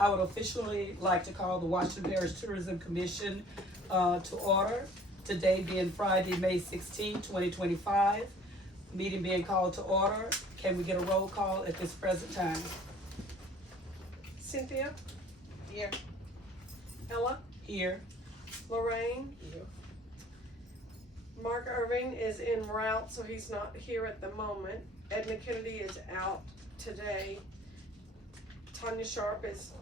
I would officially like to call the Washington Parish Tourism Commission to order. Today being Friday, May 16, 2025. Meeting being called to order. Can we get a roll call at this present time? Cynthia, Here. Ella, Here. Lorraine. Here. Mark Irving is en route, so he's not here at the moment. Edna Kennedy is out today. Tanya Sharp is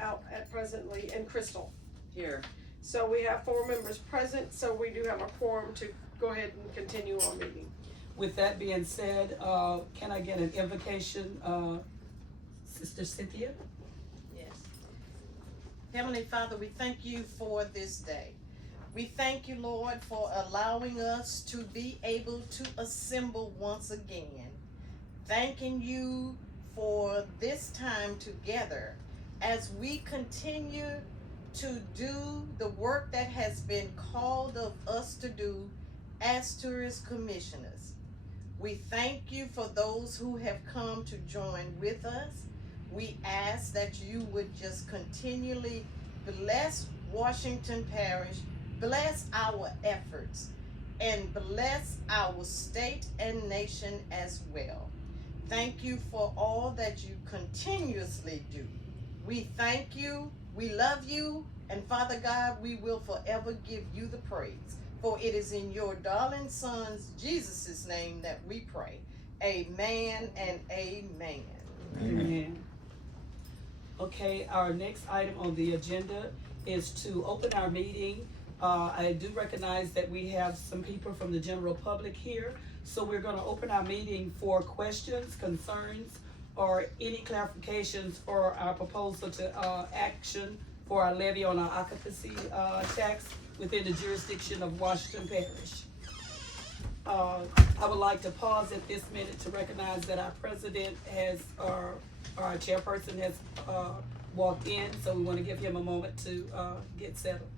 out at presently, and Crystal. Here. So we have 4 members present, so we do have a quorum to go ahead and continue our meeting. With that being said, can I get an invocation, Sister Cynthia? Yes. Heavenly Father, we thank you for this day. We thank you, Lord, for allowing us to be able to assemble once again. Thanking you for this time together as we continue to do the work that has been called of us to do as tourist commissioners. We thank you for those who have come to join with us. We ask that you would just continually bless Washington Parish, bless our efforts, and bless our state and nation as well. Thank you for all that you continuously do. We thank you, we love you, and Father God, we will forever give you the praise. For it is in your darling Son's Jesus' name that we pray. Amen and amen. Amen. Okay, our next item on the agenda is to open our meeting. I do recognize that we have some people from the general public here, so we're going to open our meeting for questions, concerns, or any clarifications for our proposal to action for our levy on our occupancy tax within the jurisdiction of Washington Parish. I would like to pause at this minute to recognize that our president has, or our chairperson has walked in, so we want to give him a moment to get settled.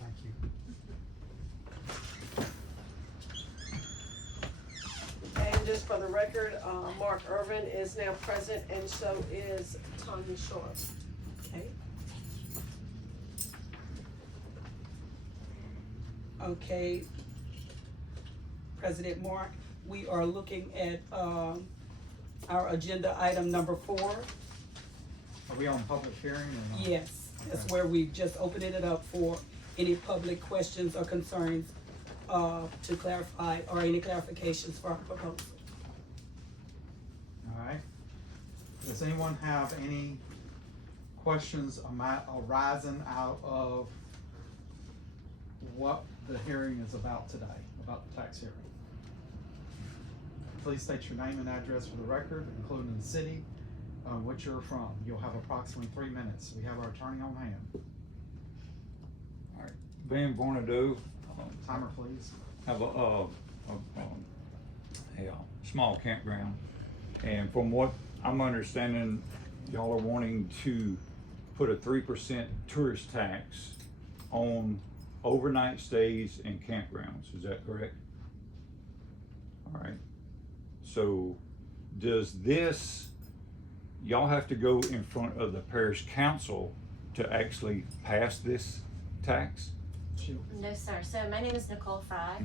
Thank you. And just for the record, Mark Irvin is now present, and so is Tanya Sharp. Okay. Okay, President Mark, we are looking at our agenda item number 4. Are we on public hearing or not? Yes, that's Okay. where we just opened it up for any public questions or concerns to clarify, or any clarifications for our proposal. All right. Does anyone have any questions arising out of what the hearing is about today, about the tax hearing? Please state your name and address for the record, including the city, which you're from. You'll have approximately 3 minutes. We have our attorney on hand. All right, Ben Bornadeau. Timer, please. Have a small campground, and from what I'm understanding, y'all are wanting to put a 3% tourist tax on overnight stays and campgrounds. Is that correct? All right. So does this, y'all have to go in front of the parish council to actually pass this tax? No, sir. So my name is Nicole Fry.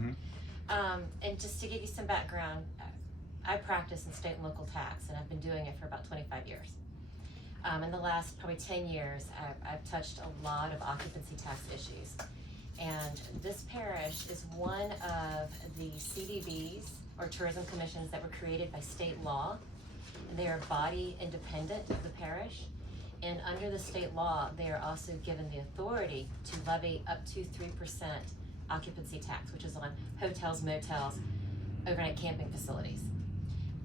And just to give you some background, I practice in state and local tax, and I've been doing it for about 25 years. In the last probably 10 years, I've touched a lot of occupancy tax issues. And this parish is one of the CDBs, or tourism commissions, that were created by state law. And they are body independent of the parish. And under the state law, they are also given the authority to levy up to 3% occupancy tax, which is on hotels, motels, overnight camping facilities,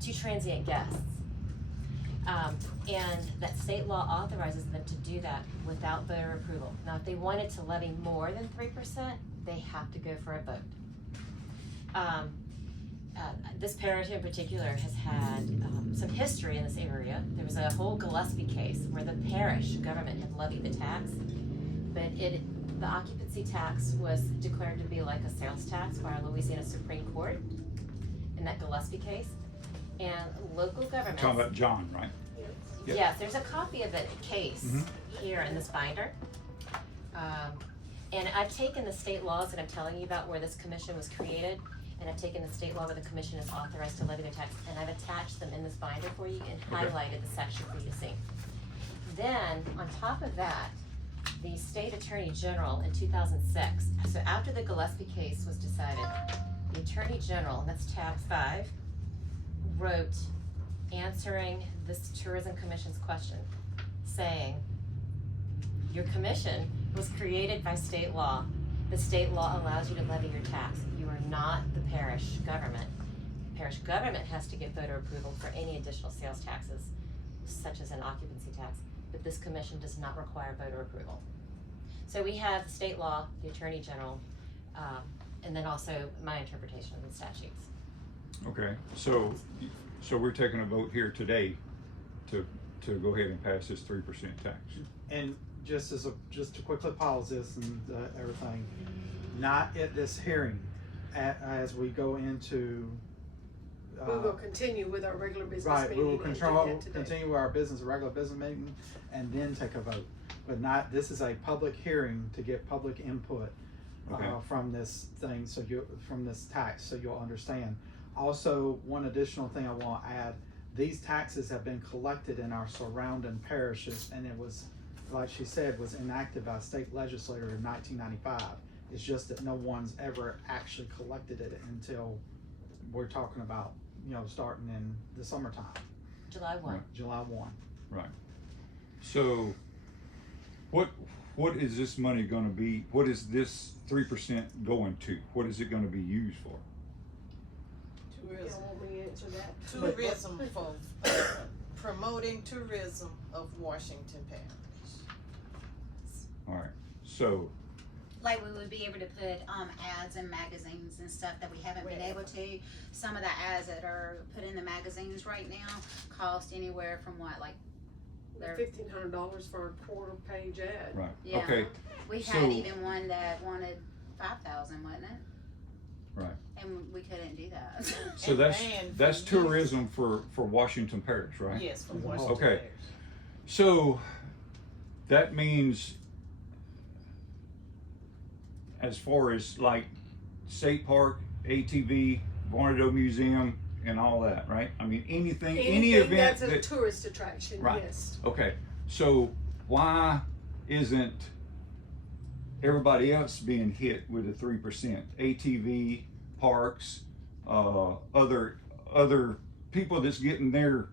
to transient guests. And that state law authorizes them to do that without voter approval. Now, if they wanted to levy more than 3%, they have to go for a vote. This parish in particular has had some history in this area. There was a whole Gillespie case where the parish government had levied the tax, but the occupancy tax was declared to be like a sales tax by our Louisiana Supreme Court in that Gillespie case. And local governments. Talking about John, right? Yeah. Yes, there's a copy of the case Mhm. here in this binder. And I've taken the state laws that I'm telling you about where this commission was created, and I've taken the state law where the commission is authorized to levy the tax, and I've attached them in this binder for you and Okay. highlighted the section for you to see. Then, on top of that, the state attorney general in 2006, so after the Gillespie case was decided, the attorney general, and that's tab 5, wrote answering this tourism commission's question, saying, your commission was created by state law. The state law allows you to levy your tax. You are not the parish government. The parish government has to get voter approval for any additional sales taxes, such as an occupancy tax, but this commission does not require voter approval. So we have state law, the attorney general, and then also my interpretation of the statutes. Okay, so we're taking a vote here today to go ahead and pass this 3% tax. And just to quickly pause this and everything, not at this hearing, as we go into. We will continue with our regular business Right, meeting. we will as we had today. continue our regular business meeting, and then take a vote. But not, this is a public hearing to get public input Okay. from this thing, from this tax, so you'll understand. Also, one additional thing I want to add, these taxes have been collected in our surrounding parishes, and it was, like she said, was enacted by a state legislator in 1995. It's just that no one's ever actually collected it until we're talking about, starting in the summertime, July 1. Right. July 1. Right. So, what is this money gonna be, what is this 3% going to? What is it gonna be used for? You don't want me to answer that? Tourism for promoting tourism of Washington Parish. Alright, so, Like we would be able to put ads in magazines and stuff that we haven't been able to. Some of the ads that are put in the magazines right now cost anywhere from what, like, they're, $1,500 for a quarter page ad. right, yeah. okay, We So- had even one that wanted 5,000, wasn't it? right. And we couldn't do that. So And that's banned that's for years. tourism for Washington Parish, right? Yes, from Washington Okay. Parish. So that means, as far as like State Park, ATV, Vornado Museum, and all that, right? I mean, any Anything event that's a that, tourist attraction, Right. yes. okay, so why isn't everybody else being hit with the 3%? ATV, parks, other people that's getting their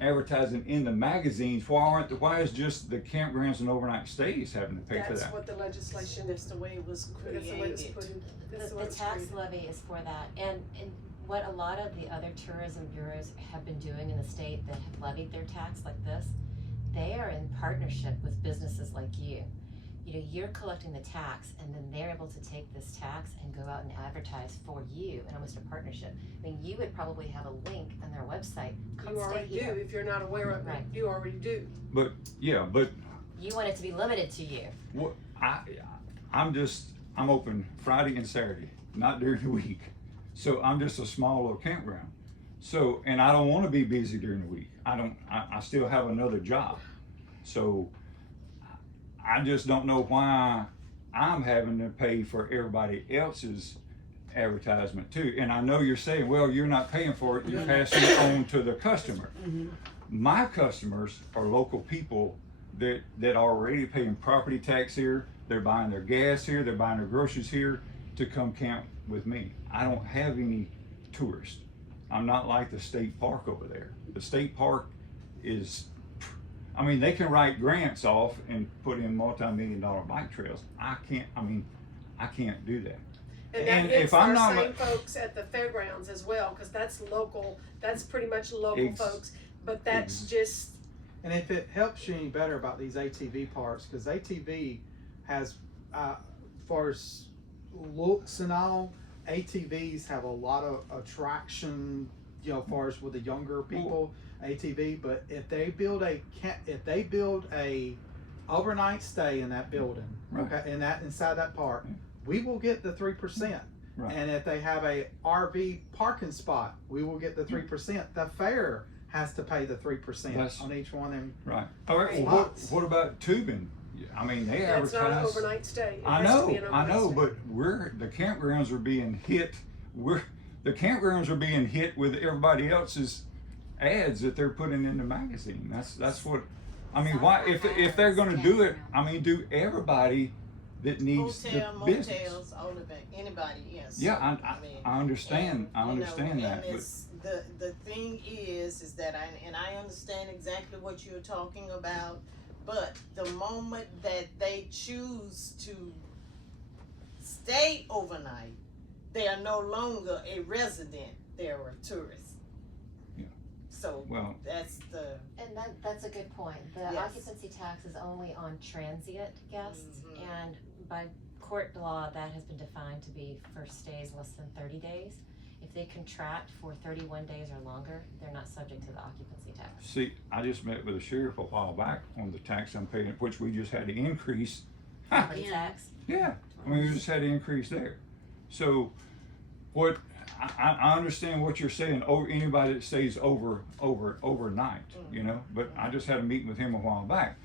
advertising in the magazines. Why is just the campgrounds and overnight stays having to pay for That's that? what the legislation That's is. the way it was That's the way it's created. put in. The, That's the the way it's tax created. levy is for that, and what a lot of the other tourism bureaus have been doing in the state that have levied their tax like this, they are in partnership with businesses like you. You know, you're collecting the tax, and then they're able to take this tax and go out and advertise for you in almost a partnership. I mean, you would probably have a link on their website. Come You stay already do, here. if you're not aware of it, Right. you already do. Yeah, but You want it to be limited to you. what I'm open Friday and Saturday, not during the week. So I'm just a small little campground. So, and I don't want to be busy during the week. I still have another job. So I just don't know why I'm having to pay for everybody else's advertisement too. And I know you're saying, well, you're not paying for it, you're passing it on to the customer. My customers are local people that are already paying property tax here, they're buying their gas here, they're buying their groceries here to come camp with me. I don't have any tourists. I'm not like the state park over there. The state park is, I mean, they can write grants off and put in multi-million-dollar bike trails. I can't do that. And And that hits if I'm our not- same folks at the fairgrounds as well, cause that's local, that's pretty much local Ex- folks, but that's ex- just, And if it helps you any better about these ATV parks, because ATV has, far as looks and all, ATVs have a lot of attraction, far as with the younger people, ATV. But if they build a overnight stay in that building, Right. okay, inside that park, we will get the 3%. Right. And if they have a RV parking spot, we will get the 3%. The fair has to pay the 3% That's- on each one of them. Right. All right. Well, Spots. what about tubing? I mean, they That's not an advertise. overnight stay. It I has to be know, an I overnight know, stay. but the campgrounds are being hit. The campgrounds are being hit with everybody else's ads that they're putting in the magazine. That's what. I mean, why if they're going to do it? I mean, do everybody that needs Hotel, the business? motels, all of it, anybody, yes. Yeah, mean, I understand. I you know, understand and that, but it's, the thing is that I understand exactly what you're talking about, but the moment that they choose to stay overnight, they are no longer a resident, they're a tourist. Yeah. So well, that's the, And that's a good point. The Yes. occupancy tax is only on transient guests, Mhm. and by court law, that has been defined to be for stays less than 30 days. If they contract for 31 days or longer, they're not subject to the occupancy tax. see, I just met with the sheriff a while back on the tax I'm paying, which we just had to increase. Property tax. Yeah, I mean, we just had to increase there. So, what I understand what you're saying. Over anybody that stays overnight, you know. But I just had a meeting with him a while back.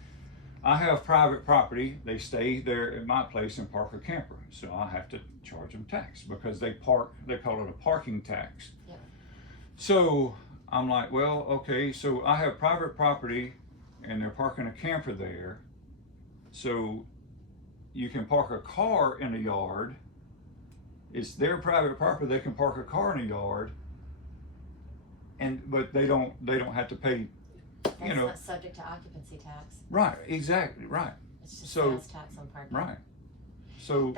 I have private property. They stay there at my place and park a camper, so I have to charge them tax because they park. They call it a parking tax. Yep. So I'm like, well, okay. So I have private property, and they're parking a camper there. So you can park a car in a yard. It's their private property. They can park a car in a yard, but they don't have to pay. That's You know, not subject to occupancy tax. right? Exactly, right, It's just So- sales tax on parking. right. So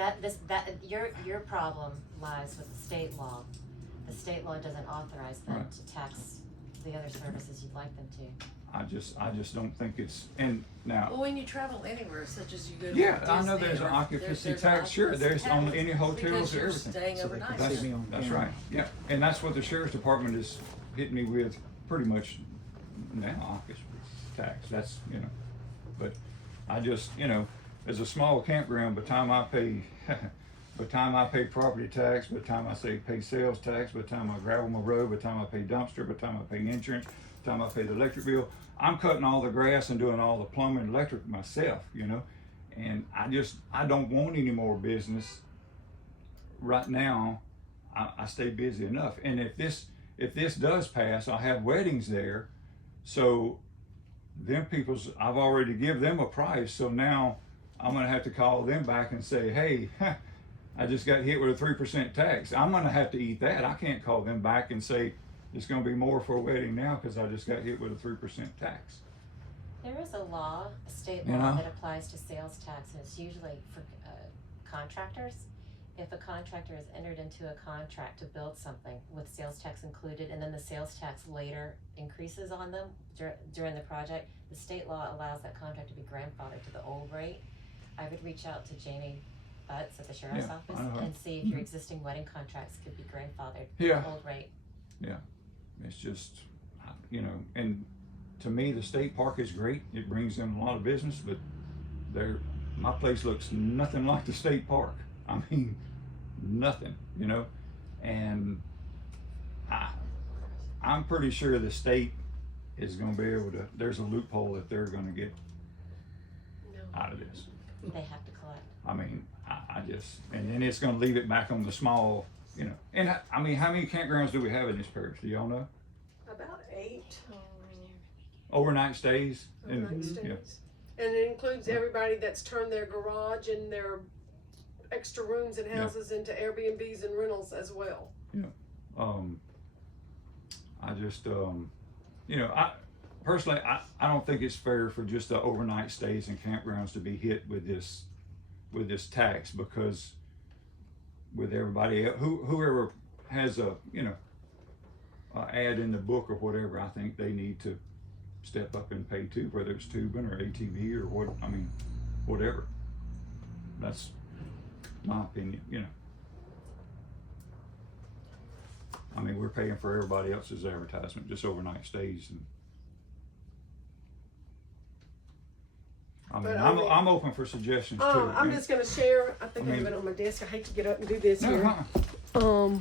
Your problem lies with the state law. The state law doesn't authorize them Right. to tax the other services you'd like them to. I just don't think it's. And now, Well, when you travel anywhere, such as you go to yeah, I know Disney there's an or- occupancy there's tax. Sure, there's on occupancy any tax hotels because or you're everything. staying So they can overnight. see That's, me on that's camera. right. Yeah, and that's what the sheriff's department is hitting me with pretty much now. Occupancy tax. That's but I just as a small campground, by the time I pay, by the time I pay property tax, by the time I pay sales tax, by the time I gravel my road, by the time I pay dumpster, by the time I pay insurance, by the time I pay the electric bill, I'm cutting all the grass and doing all the plumbing and electric myself. And I don't want any more business. Right now, I stay busy enough. And if this does pass, I have weddings there, so them I've already give them a price. So now I'm gonna have to call them back and say, hey, I just got hit with a 3% tax. I'm gonna have to eat that. I can't call them back and say it's gonna be more for a wedding now because I just got hit with a 3% tax. There is a law, a state You law know? that applies to sales tax, and it's usually for contractors. If a contractor has entered into a contract to build something with sales tax included, and then the sales tax later increases on them during the project, the state law allows that contract to be grandfathered to the old rate. I would reach out to Jamie Butts at the sheriff's Yeah, office I know her. and see if your existing wedding contracts could be grandfathered to Yeah. the old rate. It's just, and to me, the state park is great. It brings in a lot of business, but my place looks nothing like the state park. I mean, nothing, and I'm pretty sure the state is gonna be able to, there's a loophole that they're gonna get out of this. They have to collect. I mean, I just, and then it's gonna leave it back on the small, and I mean, how many campgrounds do we have in this parish? Do y'all know? About 8 Overnight stays? overnight stays. yeah. And it includes everybody that's turned their garage and their extra rooms and houses into Airbnbs and rentals as well. I just, I personally, I don't think it's fair for just the overnight stays and campgrounds to be hit with this tax, because with everybody else, whoever has a ad in the book or whatever, I think they need to step up and pay too, whether it's tubing or ATV or whatever. That's my opinion, I mean, we're paying for everybody else's advertisement, just overnight stays, and I mean, But I mean- I'm open for suggestions too. I'm And- just gonna share, I think I I have mean- it on my desk, I hate to get up and do this No, here. I'm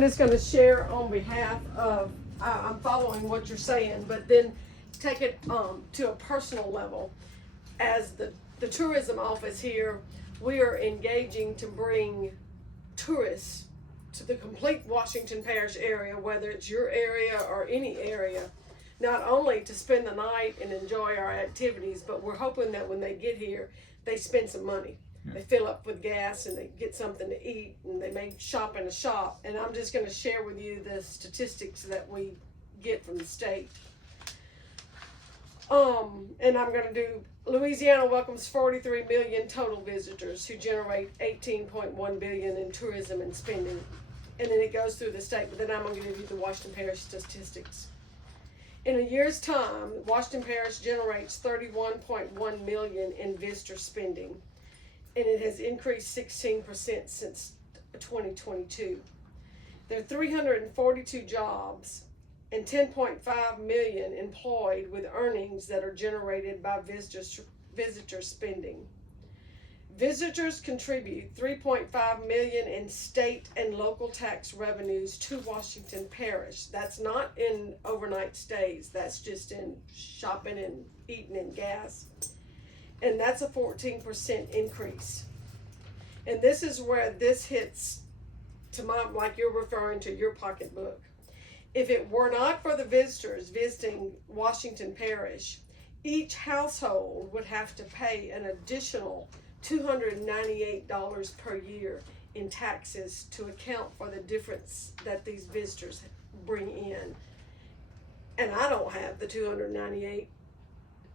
just gonna share on behalf of, I'm following what you're saying, but then take it, to a personal level. As the tourism office here, we are engaging to bring tourists to the complete Washington Parish area, whether it's your area or any area, not only to spend the night and enjoy our activities, but we're hoping that when they get here, they spend some money. Yeah. They fill up with gas and they get something to eat, and they may shop in a shop. And I'm just going to share with you the statistics that we get from the state. And I'm going to do, Louisiana welcomes 43 million total visitors who generate 18.1 billion in tourism and spending. And then it goes through the state, but then I'm going to give you the Washington Parish statistics. In a year's time, Washington Parish generates 31.1 million in visitor spending, and it has increased 16% since 2022. There are 342 jobs and 10.5 million employed with earnings that are generated by visitor spending. Visitors contribute 3.5 million in state and local tax revenues to Washington Parish. That's not in overnight stays. That's just in shopping and eating and gas. And that's a 14% increase. And this is where this hits to my, like you're referring to your pocketbook. If it were not for the visitors visiting Washington Parish, each household would have to pay an additional $298 per year in taxes to account for the difference that these visitors bring in. And I don't have the 298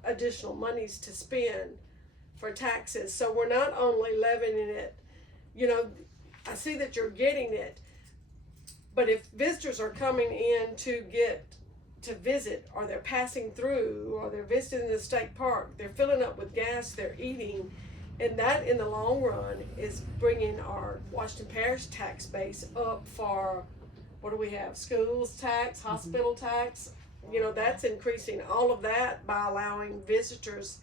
additional monies to spend for taxes. So we're not only levying it, you know, I see that you're getting it, but if visitors are coming in to visit, or they're passing through, or they're visiting the state park, they're filling up with gas, they're eating, and that in the long run is bringing our Washington Parish tax base up for, what do we have, schools tax, hospital tax, you know, that's increasing all of that by allowing visitors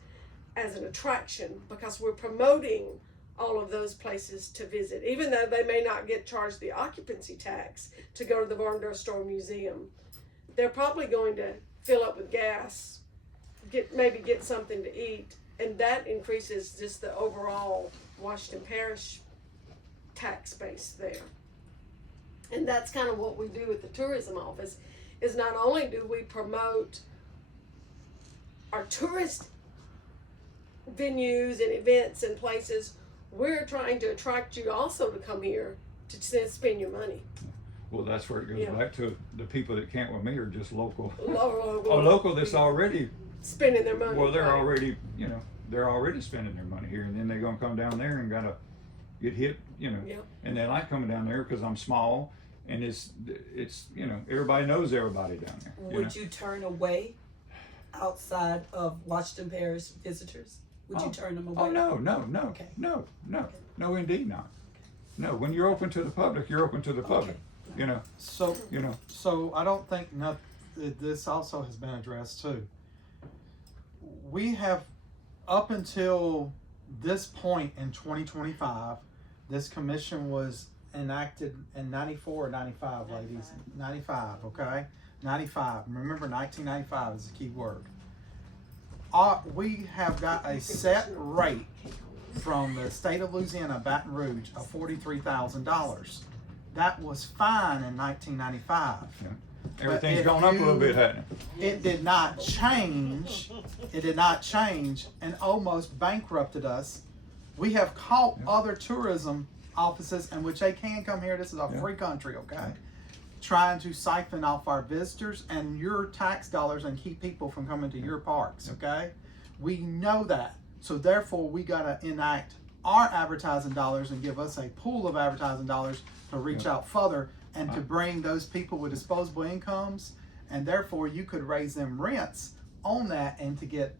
as an attraction, because we're promoting all of those places to visit, even though they may not get charged the occupancy tax to go to the Varndale Store Museum. They're probably going to fill up with gas, maybe get something to eat, and that increases just the overall Washington Parish tax base there. And that's kind of what we do at the tourism office, is not only do we promote our tourist venues and events and places, we're trying to attract you also to come here to spend your money. Well, that's where it goes Yeah. back to the people that can't with me are just local. Local, A local that's already, spending their money. well, they're right. already, you know, they're already spending their money here, and then they're gonna come down there and gotta get hit, you know. Yep. And they like coming down there because I'm small, and it's, you know, everybody knows everybody down there. You know? Would you turn away outside of Washington Parish visitors? Would you turn them away? Oh, no, Okay. no, indeed not. No, when you're open to the public, you're open to the public, you know, So, you know. so I don't think this also has been addressed too. We have, up until this point in 2025, this commission was enacted in 94 or 95, ladies? 95, okay? 95. Remember, 1995 is the key word. We have got a set rate from the state of Louisiana, Baton Rouge, of $43,000. That was fine in 1995. Everything's if gone up a little you- bit, hasn't it? It did not change. It did not change, and almost bankrupted us. We have caught other tourism offices, in which they can come here. This is a free country, okay? Trying to siphon off our visitors and your tax dollars and keep people from coming to your parks, okay? We know that. So therefore, we gotta enact our advertising dollars and give us a pool of advertising dollars to reach out further and to bring those people with disposable incomes, and therefore you could raise them rents on that and to get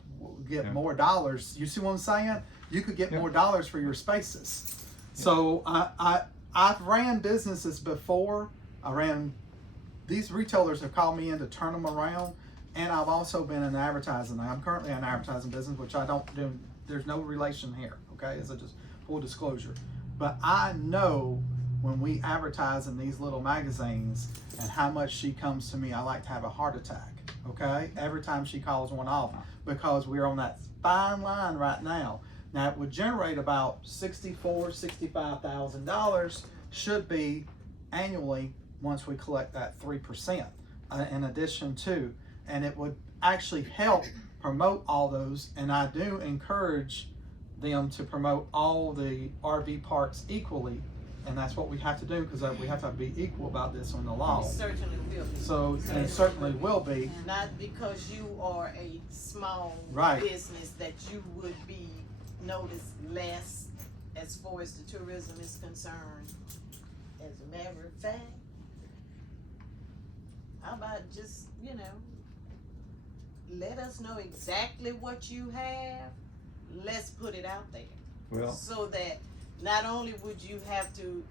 more dollars. You see what I'm saying? You could get more dollars for your spaces. So I've ran businesses before. These retailers have called me in to turn them around, and I've also been in advertising. I'm currently in advertising business, which I don't do. There's no relation here, okay? As I just full disclosure. But I know when we advertise in these little magazines and how much she comes to me, I like to have a heart attack, okay? Every time she calls one off, because we're on that fine line right now. Now, it would generate about $65,000 should be annually once we collect that 3% in addition to, and it would actually help promote all those. And I do encourage them to promote all the RV parks equally, and that's what we have to do, because we have to be equal about this in the law. We certainly will be. So, and it certainly will be. Not because you are a small Right. business that you would be noticed less as far as the tourism is concerned. As a matter of fact, how about just, let us know exactly what you have. Let's put it out there. Well, So that not only would you have to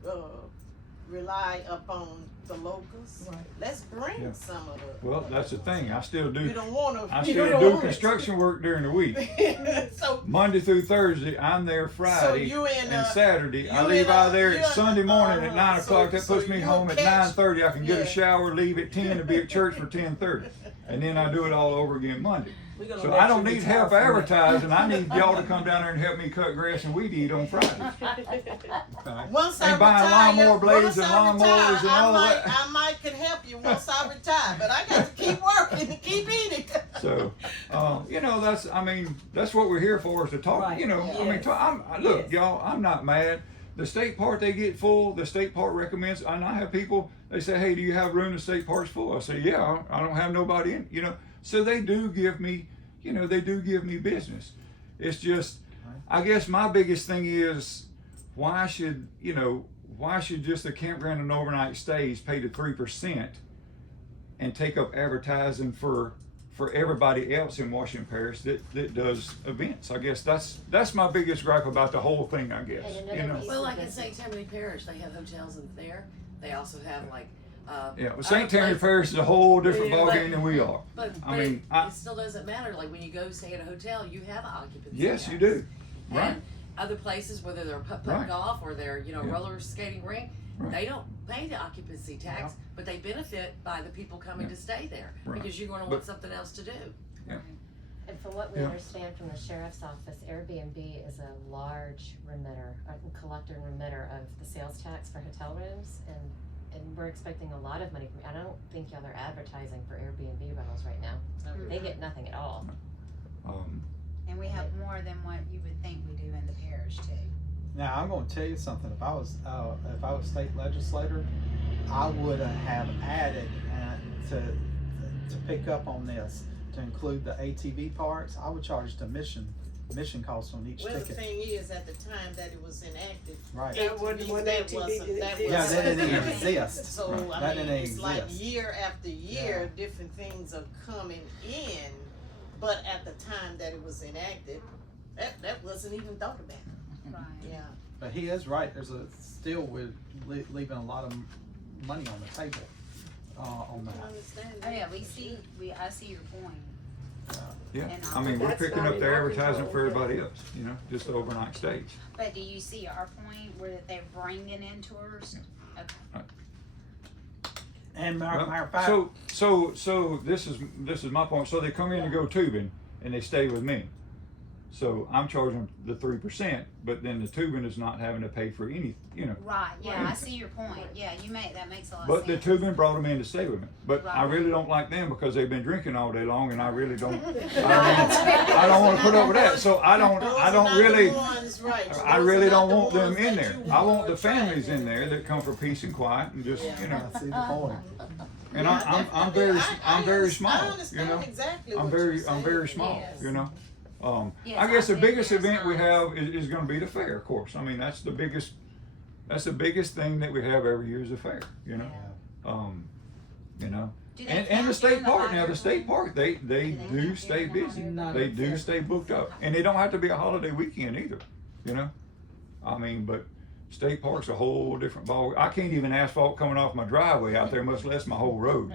rely upon the locals, Right. let's bring Yeah. some of the. well, that's the thing. I still You do. don't want to. I still do construction work during the week. So Monday through Thursday, I'm there Friday you in, and Saturday. I you leave in, out of there you at in, Sunday morning at 9 so- o'clock. That so puts me you home at catch- 9:30. I can get yeah. a shower, leave at 10 to be at church for 10:30, and then I do it all over again Monday. We're gonna So let I you don't need retire help from that. advertising. I need y'all to come down there and help me cut grass and weed eat on Fridays. Okay? Once I And buying retire, lawnmower blades once and I retire, lawnmowers and all that. I might can help you once I retire, but I got to keep working and keep eating. So, that's what we're here for, is to talk. Right. Yes. Look, Yes. y'all, I'm not mad. The state park, they get full. The state park recommends, and I have people, they say, hey, do you have room? The state park's full. I say, yeah, I don't have nobody in, So they do give me, business. It's just, I guess my biggest thing is, why should just the campground and overnight stays pay the 3% and take up advertising for everybody else in Washington Parish that does events? I guess that's my biggest gripe about the whole thing, I guess. And another piece- Well, like in St. Tammany Parish, they have hotels in there. They also have like, Yeah, but other St. Tammany places- Parish is a whole different Yeah, ballgame but- than we are. But, I mean, it still doesn't matter. Like when you go stay at a hotel, you have an occupancy Yes, tax. you do. Right. And other places, whether they're putt Right. golf or they're Yeah. roller skating rink, Right. they don't pay the occupancy tax, but they benefit by the people coming Yeah. to stay there Right. because you're going to But- want something else to do. And from what we Yeah. understand from the sheriff's office, Airbnb is a large collector and remitter of the sales tax for hotel rooms, and we're expecting a lot of money from, I don't think y'all are advertising for Airbnb rentals right now. They get nothing at all. And we have more than what you would think we do in the parish too. Now, I'm going to tell you something. If I was state legislator, I would have added to pick up on this, to include the ATV parks. I would charge the mission cost on each Well, the ticket. thing is, at the time that it was enacted, Right. That wasn't when that ATV wasn't, did that it. was. Yeah, that didn't even exist. So, Right. I That mean, didn't it's like exist. year after year, Yeah. different things are coming in, but at the time that it was enacted, that wasn't even thought about, Right. yeah. But he is right. We're leaving a lot of money on the table on I that. understand Oh that. yeah, I see your point. Yeah, And, I mean, we're That's picking not up in the our advertising control, for everybody else, just the overnight stays. But do you see our point where that they're bringing in tourists? Okay. And matter Well, of fact, So this is my point. So they come in to go tubing and they stay with me. So I'm charging the 3%, but then the tubing is not having to pay for any, Right, yeah, I see your point. Yeah, that makes a lot of But the sense. tubing brought them in to stay with me. But I Right. really don't like them because they've been drinking all day long, and I really don't. I don't want to put up with that. So I don't really. I really don't want them in there. I want the families in there that come for peace and quiet and just, Yeah. I see the point. And I'm very small, I understand exactly what I'm you're very saying. small, Yes. Yes, I guess the I've been biggest there event we times. have is gonna be the fair, of course. I mean, that's the biggest thing that we have every year is the fair, Yeah. Do they And count the state during park, now library? the state park, they they do count stay during busy. Not They do except- stay booked up. And they don't have to be a holiday weekend either, I mean, but state park's a whole different ball. I can't even asphalt coming off my driveway out there, much less my whole road,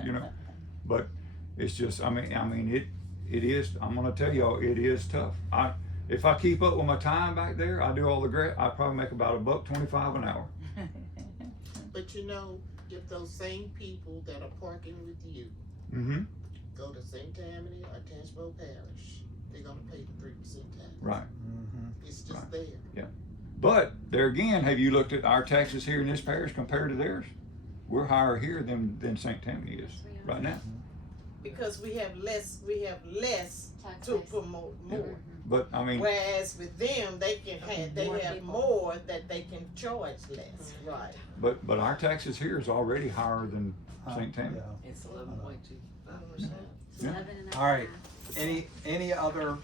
But it's just, I mean, it is, I'm gonna tell y'all, it is tough. if I keep up with my time back there, I do all the I probably make about $1.25 an hour. But you know, if those same people that are parking with you Mm-hmm. go to St. Tammany or Tangipahoa Parish, they're gonna pay the 3% tax. Right. Mm-hmm. It's just Right. there. But there again, have you looked at our taxes here in this parish compared to theirs? We're higher here than St. Tammany is right now. Because we have less Tax to base. promote more. But I mean, Whereas with them, they have more that they can charge less, right? but our taxes here is already higher than St. Tammany. Yeah. It's 11.25%. Yeah. All right. Any other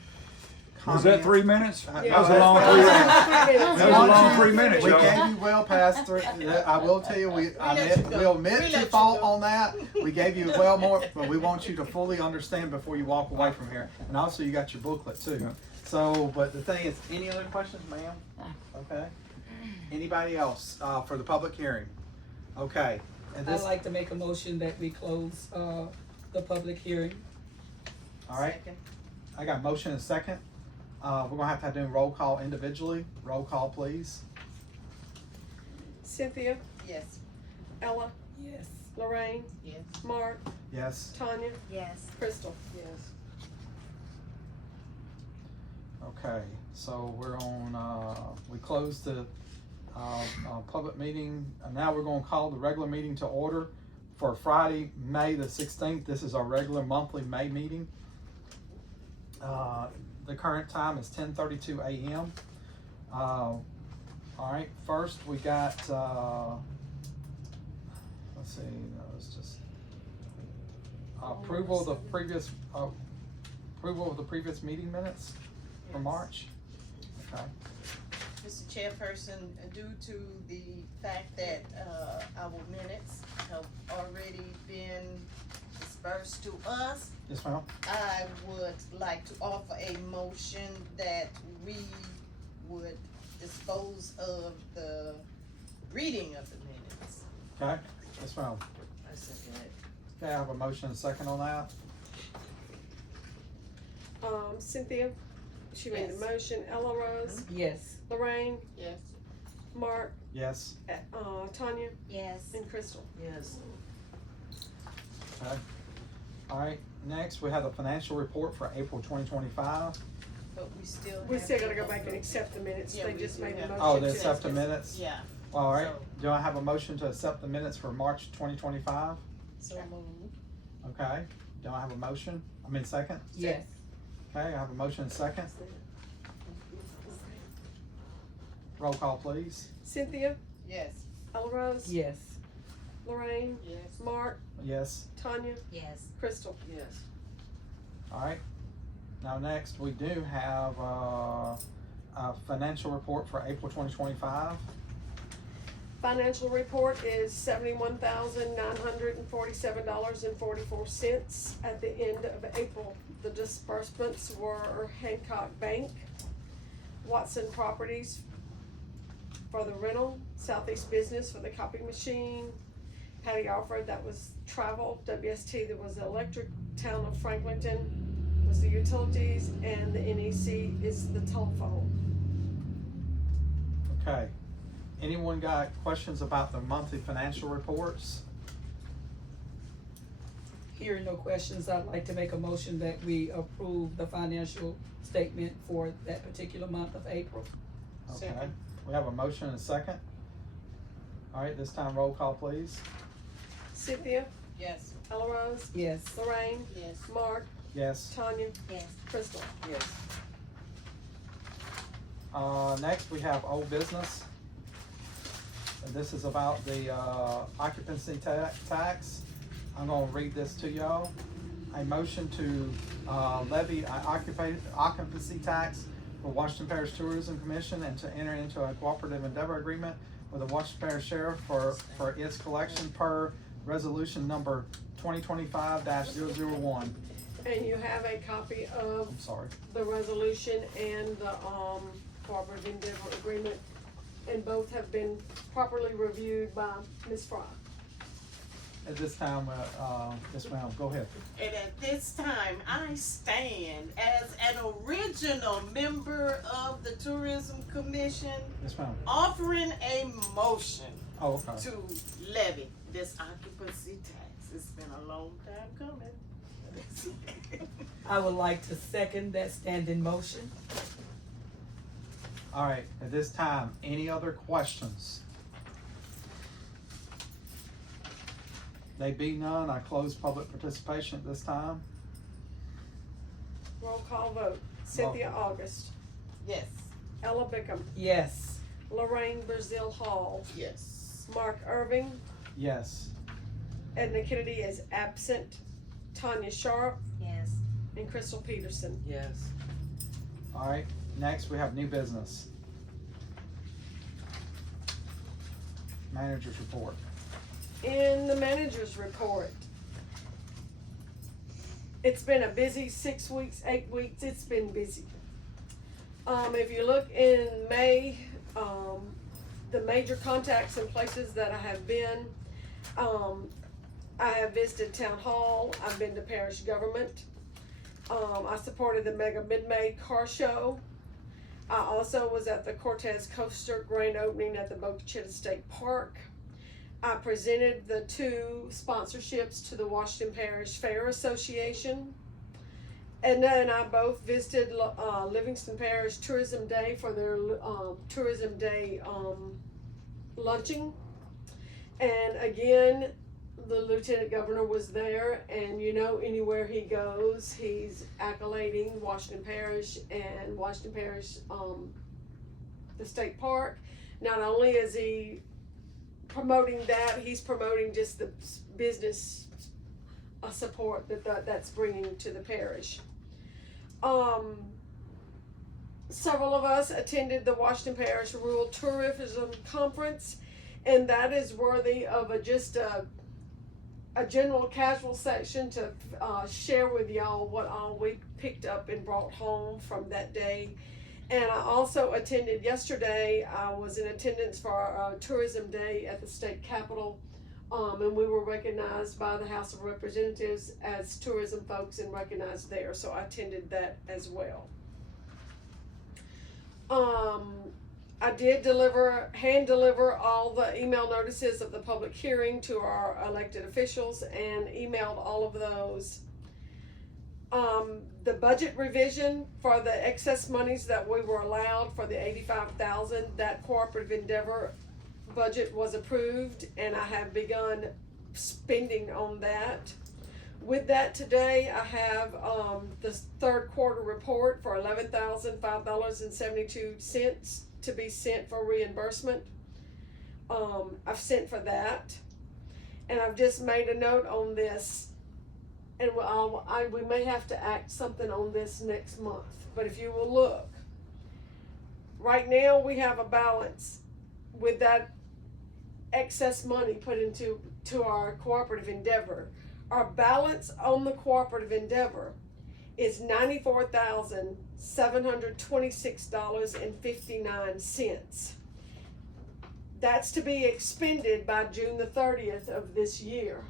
Was that comments? 3 minutes? Uh, That no, was a long 3 that's minutes. Three minutes. That was a long 3 minutes, We y'all. gave you well past 3. I will tell you, we'll admit to fault on that. We gave you well more, but we want you to fully understand before you walk away from here. And also, you got your booklet too. Yeah. So, but the thing is, any other questions, ma'am? Okay. Anybody else for the public hearing? Okay. And I'd this, like to make a motion that we close, the public hearing. all right. I got a motion and a second. We're gonna have to do roll call individually. Roll call, please. Cynthia, Yes. Ella, Yes. Lorraine, Yes. Mark, Yes. Tanya, Yes. Crystal. Yes. Okay, so we're on, we closed the, public meeting. Now we're gonna call the regular meeting to order for Friday, May the 16th. This is our regular monthly May meeting. The current time is 10:32 a.m. All right, first we got, let's see, no, it's just approval of the previous meeting minutes for March. Okay. Mr. Chairperson, due to the fact that our minutes have already been dispersed to us, Yes, ma'am. I would like to offer a motion that we would dispose of the reading of the minutes. Okay, yes, ma'am. I second it. Okay, I have a motion and a second on that. Cynthia, she made the Yes. motion. Ella Rose, Yes. Lorraine, Yes. Mark, Yes. Tanya, Yes. and Crystal. Yes. Okay. All right, next we have the financial report for April 2025. But we still We have still to gotta go back and accept the minutes. Yeah, They we just do made the have- motion. Oh, they to- accept the minutes? Yeah, All right, So- do I have a motion to accept the minutes for March 2025? so moved. Okay, do I have a motion? I mean, second? Yes. Okay, I have a motion and second. Roll call, please. Cynthia, Yes. Ella Rose, Yes. Lorraine, Yes. Mark, Yes. Tanya, Yes. Crystal. Yes. All right. Now, next, we do have a financial report for April 2025. Financial report is $71,947.44 at the end of April. The disbursements were Hancock Bank, Watson Properties for the rental, Southeast Business for the copy machine, Patty Alford, that was travel, WST, that was electric, Town of Franklinton was the utilities, and the NEC is the telephone. Okay. Anyone got questions about the monthly financial reports? Hearing no questions, I'd like to make a motion that we approve the financial statement for that particular month of April. Okay. Second. We have a motion and a second. All right, this time roll call, please. Cynthia, Yes. Ella Rose, Yes. Lorraine, Yes. Mark, Yes. Tanya, Yes. Crystal. Yes. Next, we have old business. And this is about the occupancy tax. I'm gonna read this to y'all. A motion to levy an occupancy tax for Washington Parish Tourism Commission and to enter into a cooperative endeavor agreement with the Washington Parish Sheriff for its collection per resolution number 2025-001. And you have a copy of I'm sorry. the resolution and the, cooperative endeavor agreement, and both have been properly reviewed by Ms. Fry. at this time, Ms. Brown, go ahead. And at this time, I stand as an original member of the Tourism Commission, Ms. Brown. offering a motion Oh, okay. to levy this occupancy tax. It's been a long time coming. I would like to second that standing motion. All right, at this time, any other questions? They be none, I close public participation at this time. Roll call vote. Cynthia August, Yes. Ella Bickham, Yes. Lorraine Brazil Hall, Yes. Mark Irving, Yes. Edna Kennedy is absent, Tanya Sharp, Yes. and Crystal Peterson. Yes. All right, next we have new business. Manager's report. In the manager's report, it's been a busy 6 weeks, 8 weeks, it's been busy. If you look in May, the major contacts and places that I have been, I have visited town hall, I've been to parish government, I supported the Mega Mid-May car show. I also was at the Cortez Coaster grand opening at the Boca Chica State Park. I presented the 2 sponsorships to the Washington Parish Fair Association. And then I both visited Livingston Parish Tourism Day for their Tourism Day luncheon. And again, the Lieutenant Governor was there, and you know, anywhere he goes, he's accolading Washington Parish and Washington Parish, the state park. Not only is he promoting that, he's promoting just the business support that's bringing to the parish. Several of us attended the Washington Parish Rural Tourism Conference, and that is worthy of a general casual section to share with y'all what all we picked up and brought home from that day. And I also attended yesterday, I was in attendance for our Tourism Day at the state capitol, and we were recognized by the House of Representatives as tourism folks and recognized there, so I attended that as well. I did hand deliver all the email notices of the public hearing to our elected officials and emailed all of those. The budget revision for the excess monies that we were allowed for the $85,000, that cooperative endeavor budget was approved, and I have begun spending on that. With that, today I have the third quarter report for $11,005.72 to be sent for reimbursement. I've sent for that, and I've just made a note on this, and we may have to act something on this next month. But if you will look, right now we have a balance with that excess money put into our cooperative endeavor. Our balance on the cooperative endeavor is $94,726.59. That's to be expended by June the 30th of this year.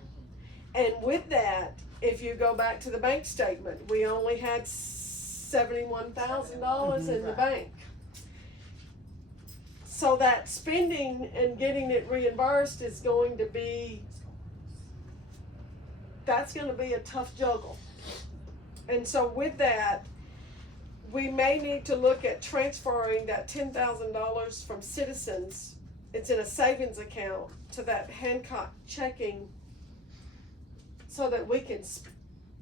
And with that, if you go back to the bank statement, we only had $71,000 in the bank. So that spending and getting it reimbursed is going to be, that's going to be a tough juggle. And so with that, we may need to look at transferring that $10,000 from Citizens, it's in a savings account, to that Hancock checking, so that we can,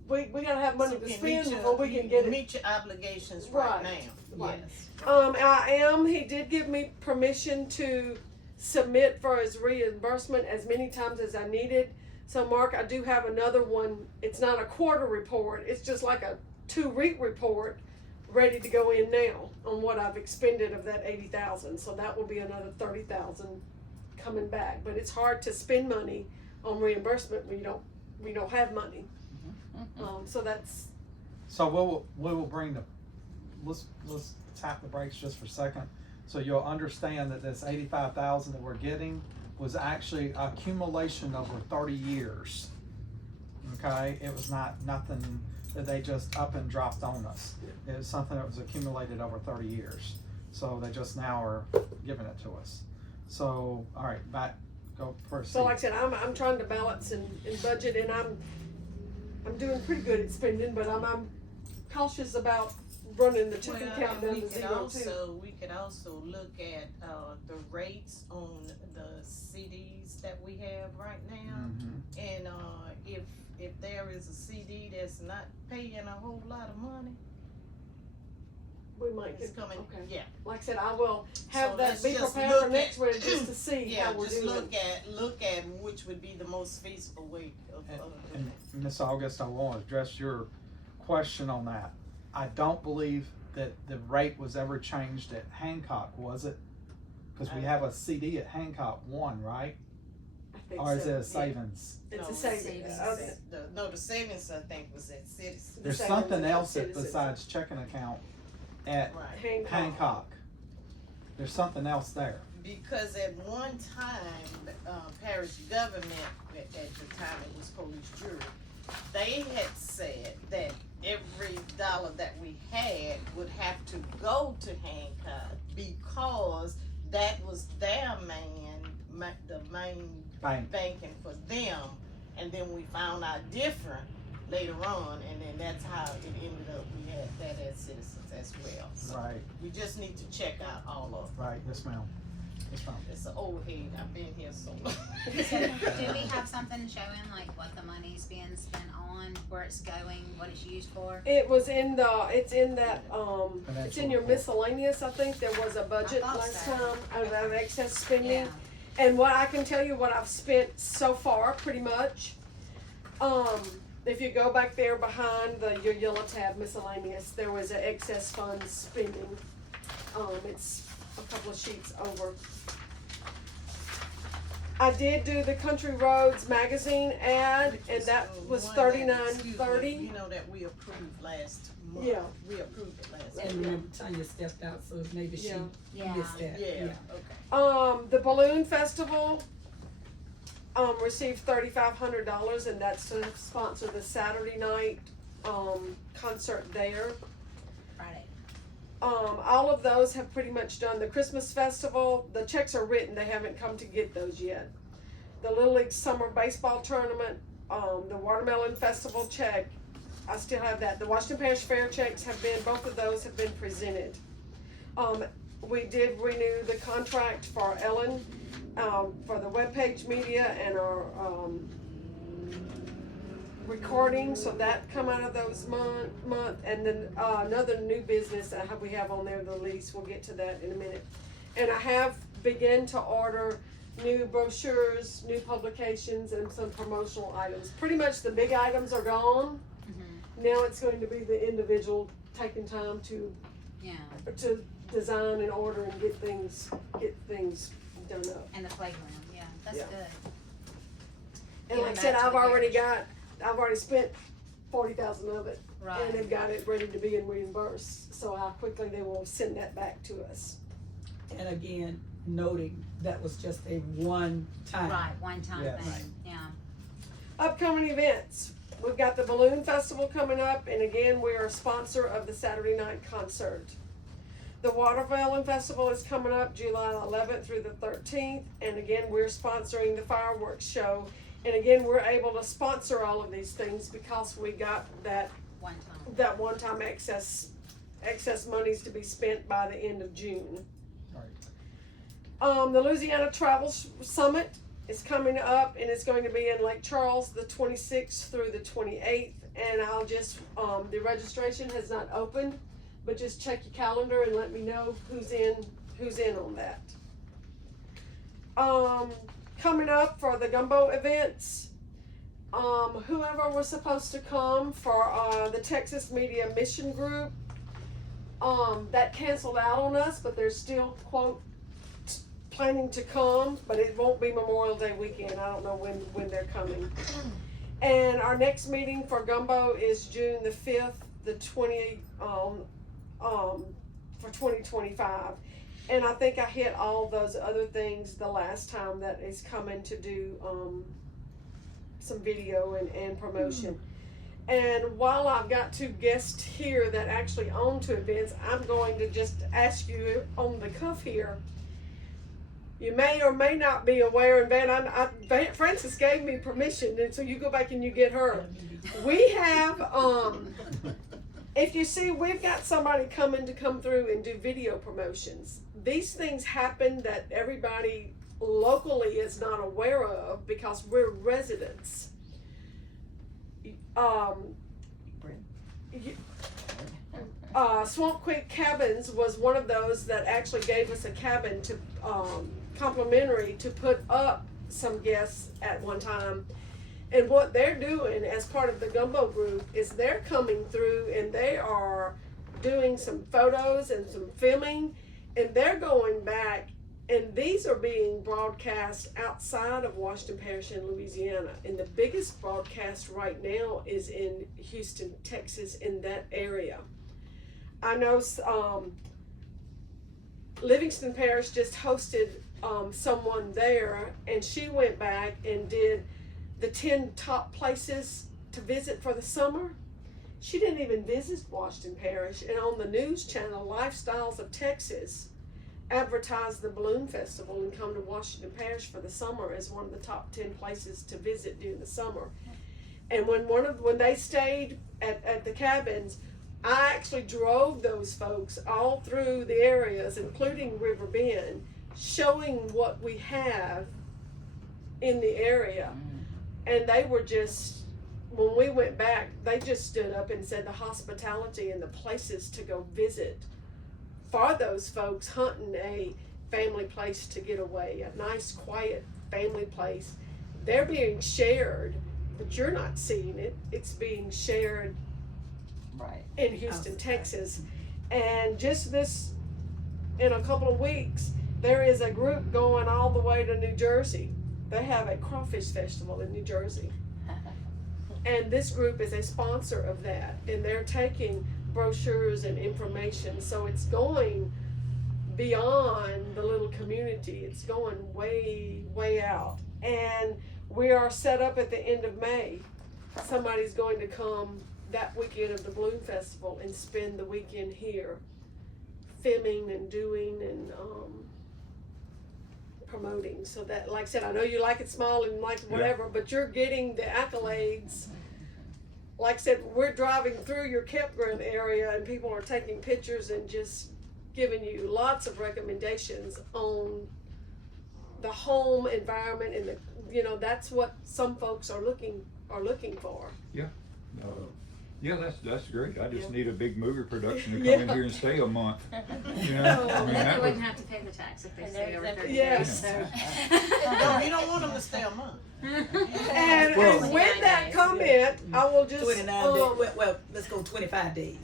we gotta have money to spend before we can get it. Meet your obligations right now. Right. Yes. He did give me permission to submit for his reimbursement as many times as I needed. So Mark, I do have another one. It's not a quarter report. It's just like a 2-week report ready to go in now on what I've expended of that $80,000. So that will be another $30,000 coming back. But it's hard to spend money on reimbursement when we don't have money. So that's. So we will bring let's tap the brakes just for a second. So you'll understand that this $85,000 that we're getting was actually accumulation over 30 years. Okay, it was nothing that they just up and dropped on us. It was something that was accumulated over 30 years. So they just now are giving it to us. So, all right, go proceed. So like I said, I'm trying to balance and budget, and I'm doing pretty good at spending, but I'm cautious about running the chicken count down to zero too. We could also look at, the rates on the CDs that we have right now. Mhm. And, if there is a CD that's not paying a whole lot of money, We might it's get, coming, okay. yeah. Like I said, I will have So that, let's be just prepared look for at- next week just to see Yeah, how we're just doing. look at which would be the most feasible way of doing And Ms. August, I want to address your question on that. I don't believe that the rate was ever changed at Hancock, was it? Because we have a CD at Hancock one, right? I think Or is so. it a savings? It's No, a savings. savings. The savings, I think, was at Citizen. There's savings something at else Citizens. besides checking account at Right. Hancock. There's something else there. Because at one time, parish government, at the time it was police jury, they had said that every dollar that we had would have to go to Hancock because that was their the main Bank. banking for them. And then we found out different later on, and then that's how it ended up. We had that as Citizens as well. So Right, we just need to check out all of them. right, yes ma'am. Yes ma'am. It's an old head. I've been here so long. So, do we have something showing like what the money's being spent on, where it's going, what it's used for? It was in it's in that, it's Financial in your report. miscellaneous, I think, there was a budget I thought last so. time, of that excess spending. Yeah. And what I can tell you, what I've spent so far, pretty much, if you go back there behind your yellow tab miscellaneous, there was an excess funds spending. It's a couple of sheets over. I did do the Country Roads magazine ad, and that was One that- $39.30. You know that we approved last month. Yeah. We approved it last month. And remember Tanya stepped out, so maybe she Yeah. Yeah. missed that. Yeah, okay. The Balloon Festival, received $3,500, and that's to sponsor the Saturday night, concert there. Friday. All of those have pretty much done. The Christmas Festival, the checks are written, they haven't come to get those yet. The Little League Summer Baseball Tournament, the Watermelon Festival check, I still have that. The Washington Parish Fair checks both of those have been presented. We did renew the contract for Ellen, for the webpage media and our, recording, so that come out of those month, and then, another new business that we have on there, the lease, we'll get to that in a minute. And I have begun to order new brochures, new publications, and some promotional items. Pretty much the big items are gone. Mm-hmm. Now it's going to be the individual taking time to Yeah. design and order and get things done up. And the playground. Yeah, that's Yeah. good. And Giving like I said, back to the I've already spent 40,000 of it, and Right. they've got it ready to be reimbursed. So how quickly they will send that back to us. And again, noting that was just a one time. Right. One time Yes. thing. Yeah. Upcoming events. We've got the Balloon Festival coming up, and again, we are a sponsor of the Saturday night concert. The Watermelon Festival is coming up July 11th through the 13th, and again, we're sponsoring the fireworks show. And again, we're able to sponsor all of these things because we got that One time. one-time excess monies to be spent by the end of June. Right. The Louisiana Travel Summit is coming up, and it's going to be in Lake Charles, the 26th through the 28th. And I'll just, the registration has not opened, but just check your calendar and let me know who's in on that. Coming up for the gumbo events, whoever was supposed to come for the Texas Media Mission Group, that canceled out on us, but they're still planning to come, but it won't be Memorial Day weekend. I don't know when they're coming. And our next meeting for gumbo is June the 5th, for 2025. And I think I hit all those other things the last time that is coming to do some video and promotion. And while I've got two guests here that actually own two events, I'm going to just ask you on the cuff here. You may or may not be aware, and Van, Francis gave me permission, and so you go back and you get her. We have, if you see, we've got somebody come through and do video promotions. These things happen that everybody locally is not aware of because we're residents. Swamp Creek Cabins was one of those that actually gave us a cabin to complimentary to put up some guests at one time. And what they're doing as part of the Gumbo Group is they're coming through and they are doing some photos and some filming, and they're going back, and these are being broadcast outside of Washington Parish in Louisiana. And the biggest broadcast right now is in Houston, Texas, in that area. I know Livingston Parish just hosted someone there, and she went back and did the 10 top places to visit for the summer. She didn't even visit Washington Parish, and on the news channel Lifestyles of Texas advertised the Balloon Festival and come to Washington Parish for the summer as one of the top 10 places to visit during the summer. And when they stayed at the cabins, I actually drove those folks all through the areas, including River Bend, showing what we have in the area. And they were just, when we went back, they just stood up and said the hospitality and the places to go visit for those folks hunting a family place to get away, a nice, quiet family place. They're being shared, but you're not seeing it. It's being shared in Houston, Texas. And just this, in a couple of weeks, there is a group going all the way to New Jersey. They have a crawfish festival in New Jersey. And this group is a sponsor of that. And they're taking brochures and information. So it's going beyond the little community. It's going way, way out. And we are set up at the end of May. Somebody's going to come that weekend of the Balloon Festival and spend the weekend here filming and doing and promoting. So that, like I said, I know you like it small and like whatever, but you're getting the accolades. Like I said, we're driving through your campground area and people are taking pictures and just giving you lots of recommendations on the home environment, and that's what some folks are looking for. Yeah, that's great. I just need a big movie production to come Yeah. in here and stay a month. You know, I mean, They that wouldn't would, have to pay the tax if they And stay there's over that- 30 Yes. days. No, you don't want them to stay a month. And, Well- and with that comment, I will just 29 days, well, let's go 25 days.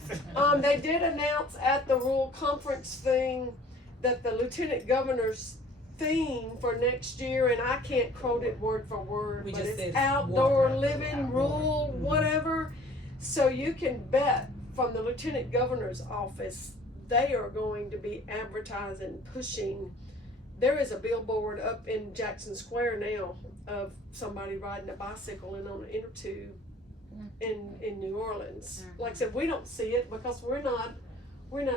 they did announce at the rural conference thing that the lieutenant governor's theme for next year, and I can't quote it word for word, We but just said it's it's outdoor water. living, rural, whatever. So you can bet from the lieutenant governor's office, they are going to be advertising, pushing. There is a billboard up in Jackson Square now of somebody riding a bicycle and on an inner tube in New Orleans. Like I said, we don't see it because we're not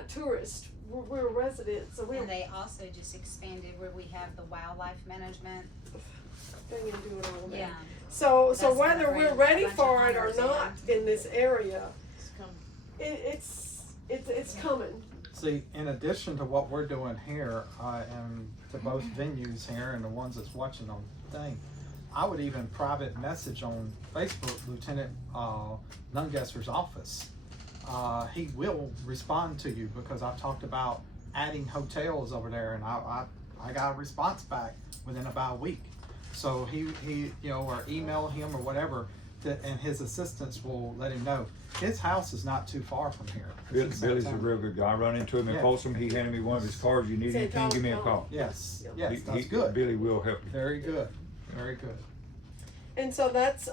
tourists. We're residents, so we And don't they also just expanded where we have the wildlife management. thing and doing all of that. Yeah. So That's whether gonna we're bring ready a bunch for of it or hunters not in this area, It's coming. it's coming. See, in addition to what we're doing here, and to both venues here and the ones that's watching on the thing, I would even private message on Facebook Lieutenant Nungesser's office. He will respond to you because I've talked about adding hotels over there, and I got a response back within about a week. So he or email him or whatever, and his assistants will let him know. His house is not too far from here. Billy's a real good guy. I run into him in Yeah. Folsom. He handed me one of his cards. You need Say anything, give me a call. call. Yes, Yeah. yes, He- that's he- good. Billy will help you. Very good, very good. And so that's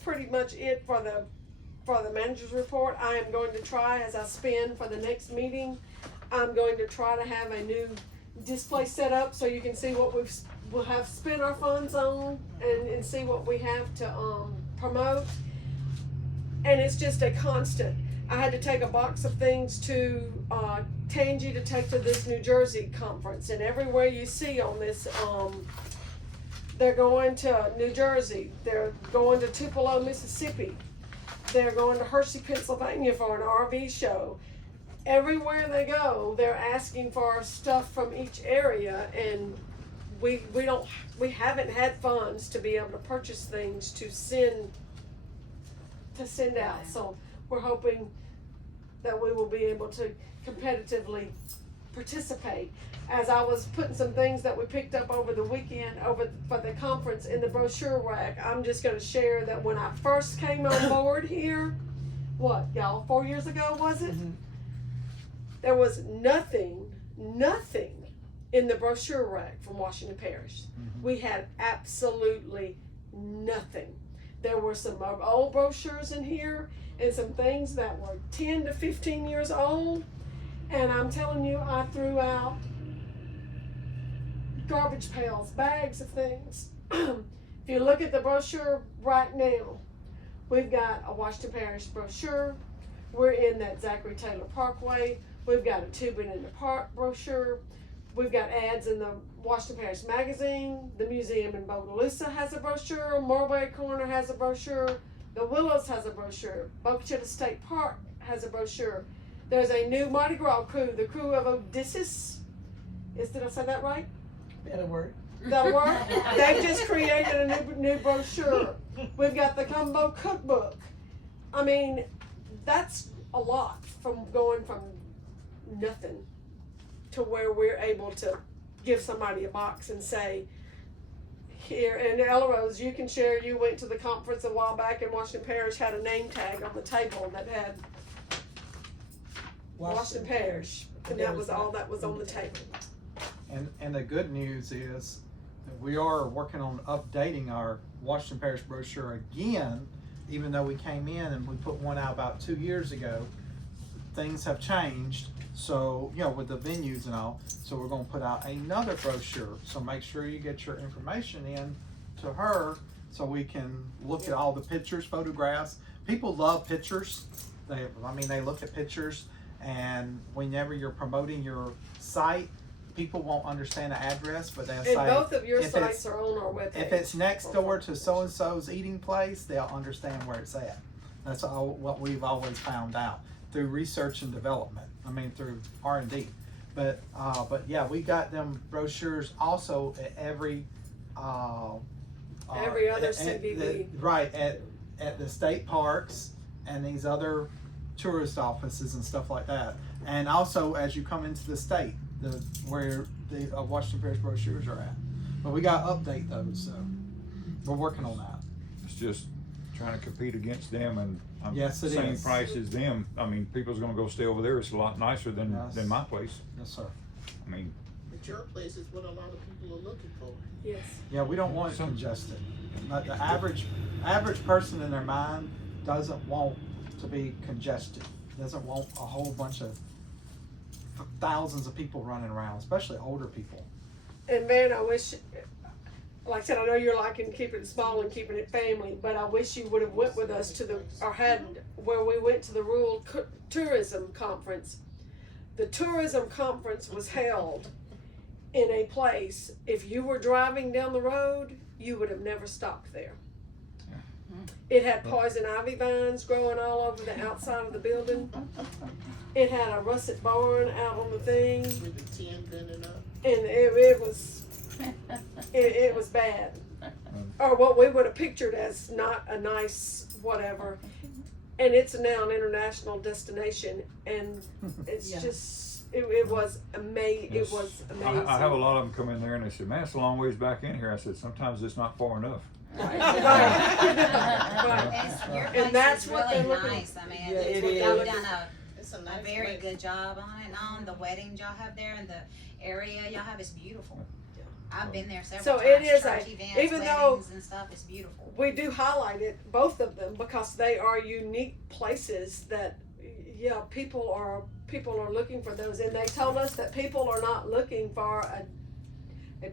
pretty much it for the manager's report. I am going to try as I spin for the next meeting. I'm going to try to have a new display set up so you can see what we'll have spent our funds on and see what we have to promote. And it's just a constant. I had to take a box of things to Tangi to take to this New Jersey conference, and everywhere you see on this, they're going to New Jersey, they're going to Tupelo, Mississippi, they're going to Hershey, Pennsylvania for an RV show. Everywhere they go, they're asking for stuff from each area, and we haven't had funds to be able to purchase things to send out. So we're hoping that we will be able to competitively participate. As I was putting some things that we picked up over the weekend for the conference in the brochure rack, I'm just going to share that when I first came on board here, what, y'all, 4 years ago was it? Mhm. There was nothing in the brochure rack from Washington Parish. We had absolutely nothing. There were some old brochures in here and some things that were 10 to 15 years old. And I'm telling you, I threw out garbage pails, bags of things. If you look at the brochure right now, we've got a Washington Parish brochure. We're in that Zachary Taylor Parkway. We've got a Tubing in the Park brochure. We've got ads in the Washington Parish Magazine. The museum in Bogalusa has a brochure. Mulberry Corner has a brochure. The Willows has a brochure. Boca Chica State Park has a brochure. There's a new Mardi Gras crew, the crew of Odysseus. Did I say that right? Better word. That'll work. They've just created a new brochure. We've got the Gumbo Cookbook. I mean, that's a lot from going from nothing to where we're able to give somebody a box and say, here, and Ella Rose, you can share, you went to the conference a while back in Washington Parish, had a name tag on the table that had Washington Parish, and that was all that was on the table. And the good news is that we are working on updating our Washington Parish brochure again, even though we came in and we put one out about 2 years ago. Things have changed, so, you know, with the venues and all, so we're gonna put out another brochure. So make sure you get your information in to her so we can look at all the pictures, photographs. People love pictures. They look at pictures, and whenever you're promoting your site, people won't understand the address, but they'll say, And both of your if sites are on our webpage. if it's next door to so-and-so's eating place, they'll understand where it's at. That's all what we've always found out through research and development. Through R&D. But yeah, we got them brochures also at every other CBD. Right, at the state parks and these other tourist offices and stuff like that. And also as you come into the state, where the Washington Parish brochures are at. But we got to update those, so we're working on that. It's just trying to compete against them, and I'm Yes, it same is. price as them. I mean, people's gonna go stay over there. It's a lot nicer than Yes. my place. Yes, sir. I mean, But your place is what a lot of people are looking for. Yes. Yeah, we don't want it congested. But the average person in their mind doesn't want to be congested. Doesn't want a whole bunch of thousands of people running around, especially older people. And man, I wish, like I said, I know you're liking keeping it small and keeping it family, but I wish you would have went with us to where we went to the Rural Tourism Conference. The tourism conference was held in a place, if you were driving down the road, you would have never stopped there. It had poison ivy vines growing all over the outside of the building. It had a russet barn out on the thing, With the tin bending up. and it was bad. Or what we would have pictured as not a nice whatever. And it's now an international destination, and it's Yeah. just, it was amazing. Yes. It was amazing. I have a lot of them come in there and they say, man, it's a long ways back in here. I said, sometimes it's not far enough. Right. Your And place that's is what really they're looking- nice. I mean, Yeah, it y'all is. done It's a a nice very place. good job on it. And on the weddings y'all have there and the area y'all have is beautiful. I've been there several So times. it is church a- events, even though- weddings and stuff. It's beautiful. We do highlight it, both of them, because they are unique places that, yeah, people are people are looking for those, and they told us that people are not looking for a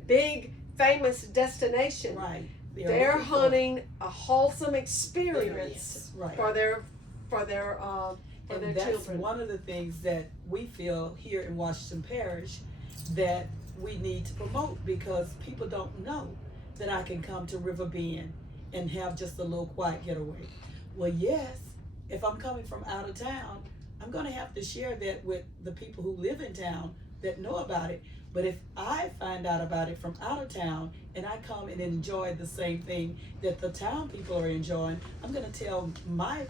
big famous destination. Right. They're looking for hunting a wholesome experience experience. Right. for their And their that's children. one of the things that we feel here in Washington Parish that we need to promote, because people don't know that I can come to River Bend and have just a little quiet getaway. Well, yes, if I'm coming from out of town, I'm gonna have to share that with the people who live in town that know about it. But if I find out about it from out of town and I come and enjoy the same thing that the town people are enjoying, I'm gonna tell my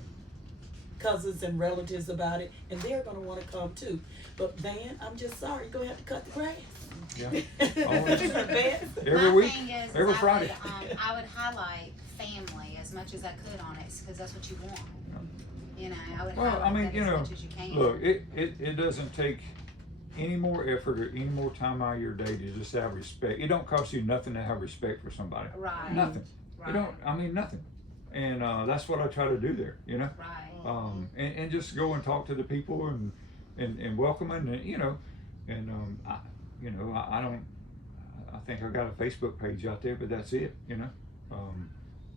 cousins and relatives about it, and they're gonna wanna come too. But Van, I'm just sorry, you're gonna have to cut the grass. Yeah. Van, Every My week, thing is every I Friday. would, I would highlight family as much as I could on it, because that's what you want. You know, I would Well, highlight I mean, that you as know, much as you can. look, it doesn't take any more effort or any more time out of your day to just have respect. It don't cost you nothing to have respect for somebody. Right. Nothing. Right. You don't, I mean, nothing. And that's what I try to do there, you know? Right. And just go and talk to the people and welcome them, and, you know, and, I don't, I think I got a Facebook page out there, but that's it, you know?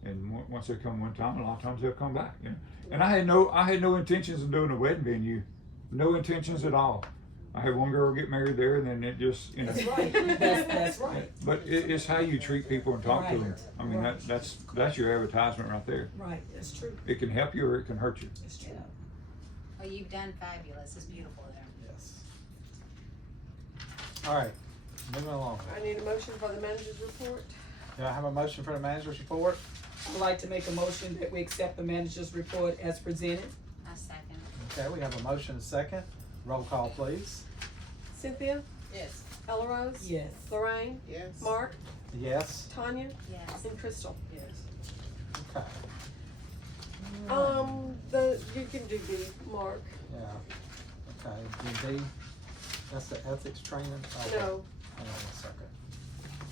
And once they come one time, a lot of times they'll come back, you know? And I had no intentions of doing a wedding venue, no intentions at all. I had one girl get married there, and then it just, you know. that's right, that's right, But it's how you treat people and talk to them. Right. I mean, Right. that's your advertisement right there. right, that's true, It can help you or it can hurt you. it's true. Well, you've done fabulous. It's beautiful there. Yes. All right, moving along. I need a motion for the manager's report. Do I have a motion for the manager's report? I'd like to make a motion that we accept the manager's report as presented. I second. Okay, we have a motion and a second. Roll call, please. Cynthia, Yes. Ella Rose, Yes. Lorraine, Yes. Mark, Yes. Tanya, Yes. and Crystal. Okay. You can do B, Mark. Yeah. Okay, DD, that's the ethics training? Oh, No, Hang on a second.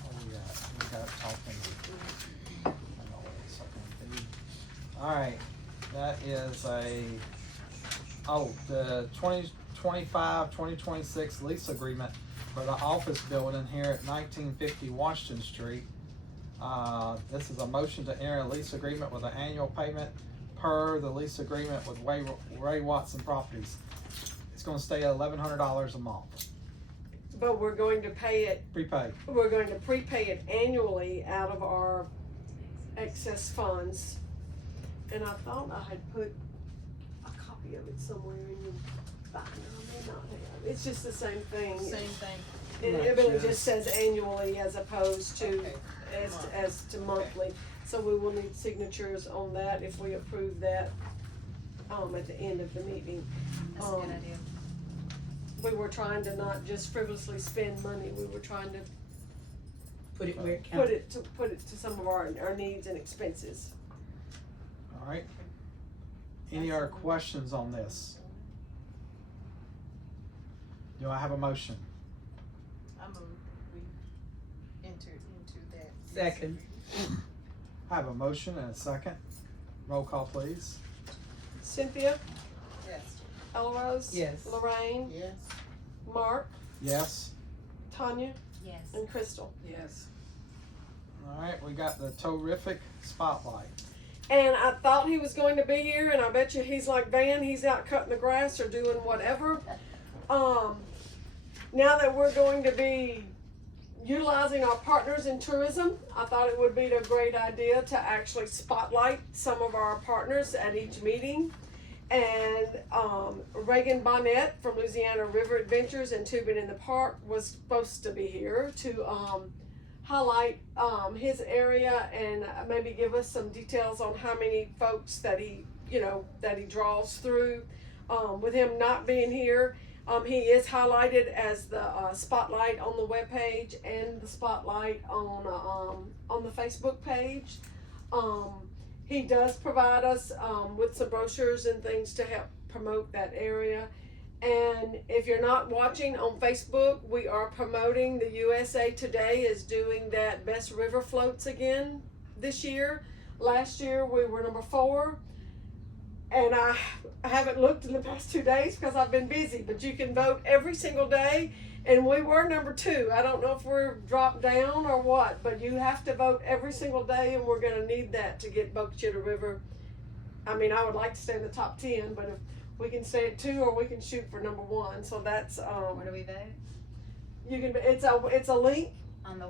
What do we got? We got talking. Hang on a second. D. All right, that is the 2025-2026 lease agreement for the office building here at 1950 Washington Street. This is a motion to enter a lease agreement with an annual payment per the lease agreement with Ray Watson Properties. It's gonna stay at $1,100 a month, but we're going to pay it, prepaid. we're going to prepay it annually out of our excess funds. And I thought I had put a copy of it somewhere in your binder, I may not have. It's just the same thing. Same thing. It really just says annually as opposed to Okay. as to monthly. So we will need signatures on that if we approve that at the end of the meeting. That's a good idea. We were trying to not just frivolously spend money, we were trying to Put it where it put counts. it to some of our needs and expenses. All right. Any other questions on this? Do I have a motion? I move we enter into that. Second. I have a motion and a second. Roll call, please. Cynthia, Yes. Ella Rose, Yes. Lorraine, Yes. Mark, Yes. Tanya, Yes. and Crystal. Yes. All right, we got the terrific spotlight. And I thought he was going to be here, and I bet you he's like Van, he's out cutting the grass or doing whatever. Now that we're going to be utilizing our partners in tourism, I thought it would be a great idea to actually spotlight some of our partners at each meeting. And Reagan Bonnet from Louisiana River Adventures and Tubing in the Park was supposed to be here to highlight his area and maybe give us some details on how many folks that he draws through. With him not being here, he is highlighted as the spotlight on the webpage and the spotlight on the Facebook page. He does provide us with some brochures and things to help promote that area. And if you're not watching on Facebook, we are promoting the USA Today is doing that Best River Floats again this year. Last year we were number 4. and I haven't looked in the past 2 days because I've been busy, but you can vote every single day, and we were number 2. I don't know if we're dropped down or what, but you have to vote every single day, and we're gonna need that to get Boca Chica River. I mean, I would like to stay in the top 10, but if we can stay at 2 or we can shoot for number 1, so that's, Where do we vote? you can, it's a link On the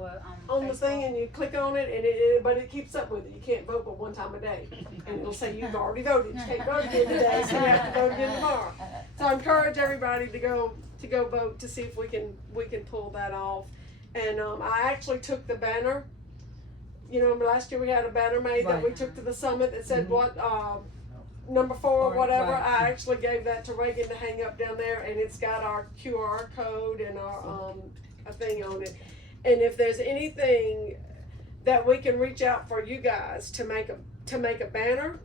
on the Facebook? thing, and you click on it, and but it keeps up with it. You can't vote but one time a day, and it'll say you've already voted. You can't vote again today, so you have to vote again tomorrow. So I encourage everybody to go vote to see if we can pull that off. And I actually took the banner. You know, last year we had a banner made that we took to the summit that said number 4 or whatever. Right. I actually gave that to Reagan to hang up down there, and it's got our QR code and our a thing on it. And if there's anything that we can reach out for you guys to make a banner,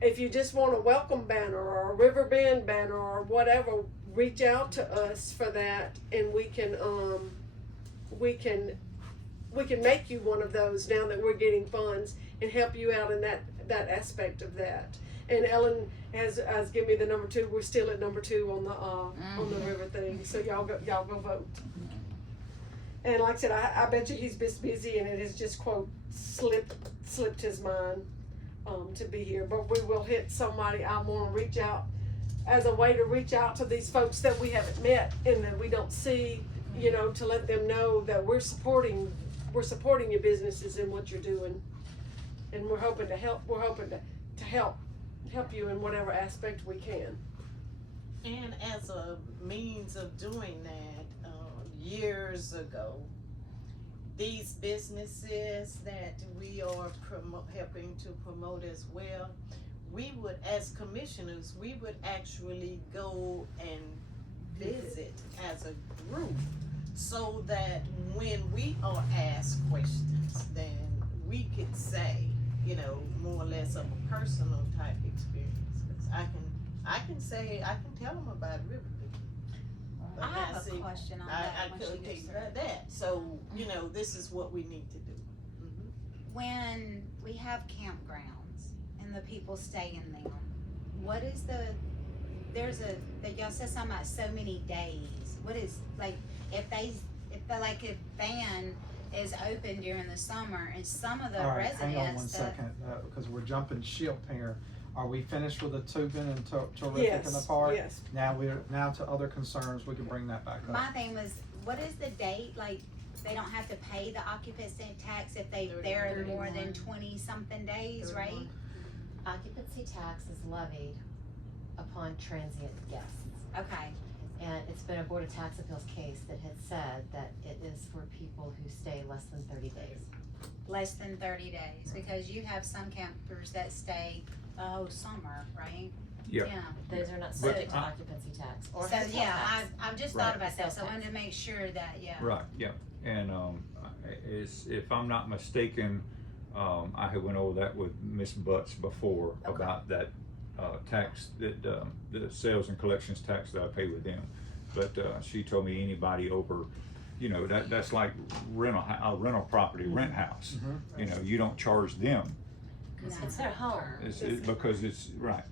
if you just want a welcome banner or a River Bend banner or whatever, reach out to us for that, and we can make you one of those now that we're getting funds and help you out in that aspect of that. And Ellen has given me the number 2. We're still at number 2 on the river thing. So y'all go vote. And like I said, I bet you he's busy, and it has just quote slipped his mind to be here. But we will hit somebody. I want to reach out as a way to reach out to these folks that we haven't met and that we don't see. You know, to let them know that we're supporting your businesses and what you're doing, and we're hoping to help. We're hoping to help you in whatever aspect we can. And as a means of doing that, years ago, these businesses that we are helping to promote as well, we would, as commissioners, we would actually go and visit as a group, so that when we are asked questions, then we could say, you know, more or less of a personal type experience. 'Cause I can tell them about River. I have a question on I that. could once you take get that. So, you know, this is what we need to do. When we have campgrounds and the people stay in them, what is y'all said something about so many days. What is, like, if a van is open during the summer and some of the All right, residents. hang on one second, because we're jumping ship here. Are we finished with the tubing and terrific in the park? Yes. Now to other concerns, we can bring that back up. My thing was, what is the date, like, they don't have to pay the occupancy tax if they're there more than 20-something days, right? Occupancy tax is levied upon transient guests. Okay, And it's been a Board of Tax Appeals case that had said that it is for people who stay less than 30 days. less than 30 days, because you have some campers that stay the whole summer, right? Yeah. Yeah. Those are not But subject to I- occupancy tax or So, hotel yeah, tax. I've just Right. thought about that, Sales so I wanted tax. to make sure that, yeah. Right, yeah, and, if I'm not mistaken, I had went over that with Ms. Butts before Okay. about that, tax, that, the sales and collections tax that I pay with them. But, she told me anybody over, you know, that's like rental property, rent house. You know, you don't charge them, It's their home. because it's, right.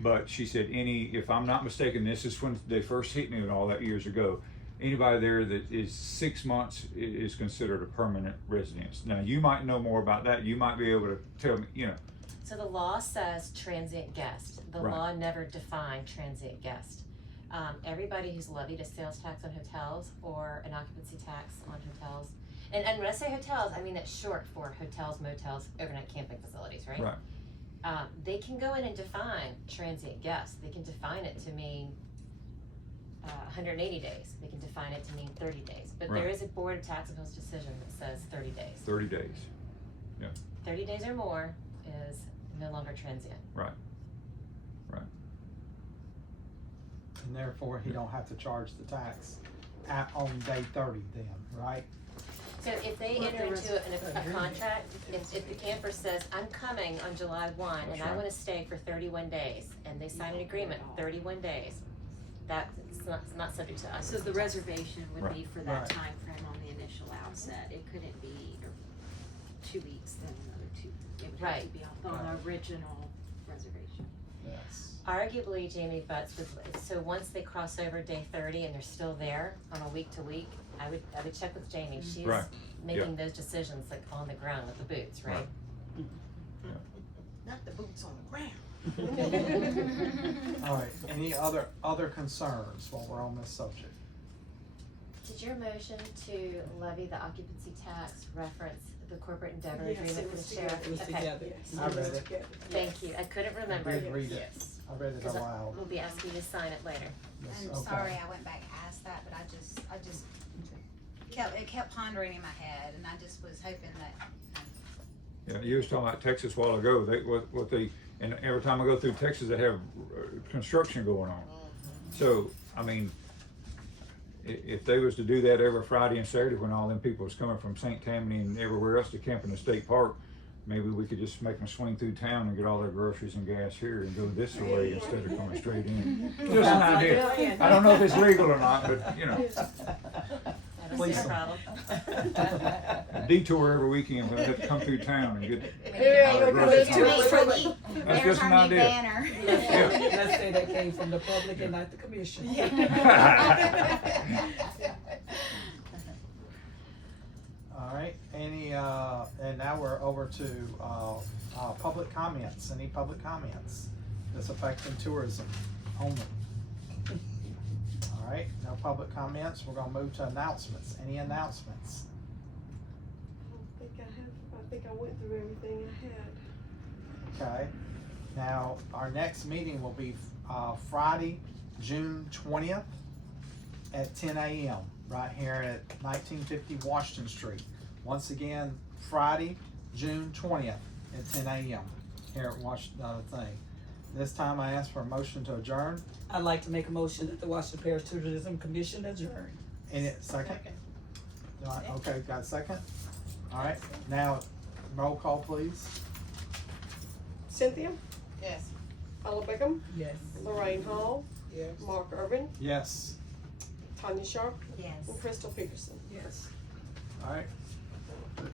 But she said if I'm not mistaken, this is when they first hit me with all that years ago, anybody there that is 6 months is considered a permanent residence. Now, you might know more about that, you might be able to tell me, you know. So the law says transient guest. The Right. law never defined transient guest. Everybody who's levied a sales tax on hotels or an occupancy tax on hotels, and when I say hotels, I mean it's short for hotels, motels, overnight camping facilities, right? Right. They can go in and define transient guests. They can define it to mean 180 days. They can define it to mean 30 days. But there Right. is a Board of Tax Appeals decision that says 30 days. 30 days. 30 days or more is no longer transient. And therefore, he don't have to charge the tax on day 30 then, right? So if they Well, if enter there into is a contract, if the camper says, I'm coming on July 1 and That's I right. wanna stay for 31 days, and they sign an agreement, 31 days, that's not subject to us. So the reservation would Right. be for that Right. time frame on the initial outset. It couldn't be 2 weeks, then another 2. It would have to Right. be on the original reservation. Yes. Arguably, Jamie Butts would, so once they cross over day 30 and they're still there on a week to week, I would check with Jamie. She's Right. making those decisions like on the ground with the boots, right? Not the boots on the ground. All right, any other concerns while we're on this subject? Did your motion to levy the occupancy tax reference the corporate endeavor Yes, agreement it for was the sheriff? It was Okay. together. Yes. I read it. Together. Thank you. I couldn't remember. I did read it. Yes. I read it Because aloud. we'll be asking you to sign it later. Yes, I'm okay. sorry I went back and asked that, but I just kept pondering in my head, and I just was hoping that, Yeah, you was talking about Texas a while ago, and every time I go through Texas, they have construction going on. So, I mean, if they was to do that every Friday and Saturday when all them people was coming from St. Tammany and everywhere else to camp in the state park, maybe we could just make them swing through town and get all their groceries and gas here and go this way instead of coming straight in. Just an idea. I don't know if it's legal or not, but, you know, I don't see Please. a problem. a detour every weekend, we'll have to come through town and get. Yeah, all the we're gonna groceries. do it. That's there's just our an new idea. banner. Let's say that came from the public and not the commission. All right, and now we're over to, public comments. Any public comments that's affecting tourism only? All right, no public comments. We're gonna move to announcements. Any announcements? I think I went through everything I had. Okay, now, our next meeting will be, Friday, June 20th at 10 a.m. right here at 1950 Washington Street. Once again, Friday, June 20th at 10 a.m. here at thing. This time I ask for a motion to adjourn. I'd like to make a motion that the Washington Parish Tourism Commission adjourn. Any second? All right, okay, got a second? All right, now, roll call, please. Cynthia, Yes. Ella Bickham, Yes. Lorraine Hall, Yes. Mark Irvin, Yes. Tanya Sharp, Yes. and Crystal Peterson. Yes. All right,